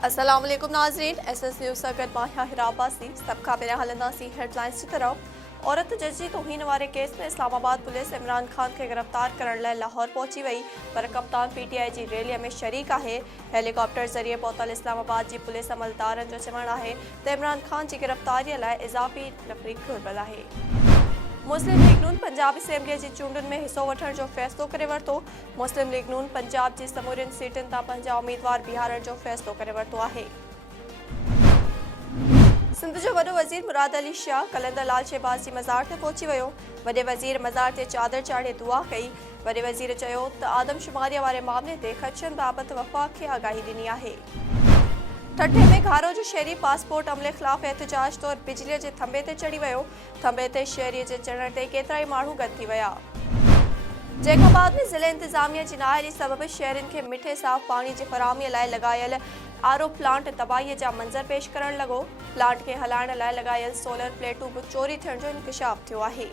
अस्सलाम वालेकुम नाज़रीन, SS न्यूज़ सगत माहिया हिराबासी सबका मेरा हलंदासी हेडलाइंस की तरफ। औरत जजी तौहीन वारे केस में इस्लामाबाद पुलिस इमरान खान के गिरफ्तार करण लाइ लाहौर पहुंची वई, पर कप्तान PTI जी रैली में शरीक है। हेलीकॉप्टर ज़रिए पहुतल इस्लामाबाद जी पुलिस अमलदारन जो चवण है त इमरान खान की गिरफ्तारी लाइ इजाफ़ी नफ़री घुर्बल है। मुस्लिम लीग नून पंजाब असेंबली जी चूंडुनि में हिस्सो वठण जो फ़ैसिलो करे वरितो। मुस्लिम लीग नून पंजाब जी समूरियुनि सीटुनि तां पंहिंजा उम्मीदवार बीहारण जो फ़ैसिलो करे वरितो आहे। सिंध जो वॾो वज़ीर मुराद अली शाह कलंदर लाल शहबाज़ जी मज़ार ते पहुची वियो। वॾे वज़ीर मज़ार ते चादर चाढ़े दुआ कई। वॾे वज़ीर चयो त आदमशुमारीअ वारे मामले ते ख़दशनि बाबति वफ़ाक़ खे आगाही ॾिनी आहे। ठठे में घारो जो शहरी पासपोर्ट अमले ख़िलाफ़ एहतजाज तौर बिजलीअ जे थंबे ते चढ़ी वियो। थंबे ते शहरीअ जे चढ़ण ते केतिरा ई माण्हू गॾु थी विया। जैकाबाद में ज़िले इंतज़ामिया जी नाअहली सबबि शहरनि खे मिठे साफ़ पाणी जी फ़राहमीअ लाइ लॻायल RO प्लांट तबाहीअ जा मंज़र पेश करण लॻो। प्लांट खे हलाइण लाइ लॻायल सोलर प्लेटूं बि चोरी थियण जो इंकशाफ़ थियो आहे।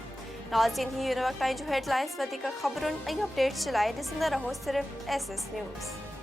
नाज़रीन, ही हिन वक़्त ताईं जो हेडलाइंस। वधीक ख़बरुनि ऐं अपडेट्स जे लाइ ॾिसंदा रहो सिर्फ़ SS न्यूज़।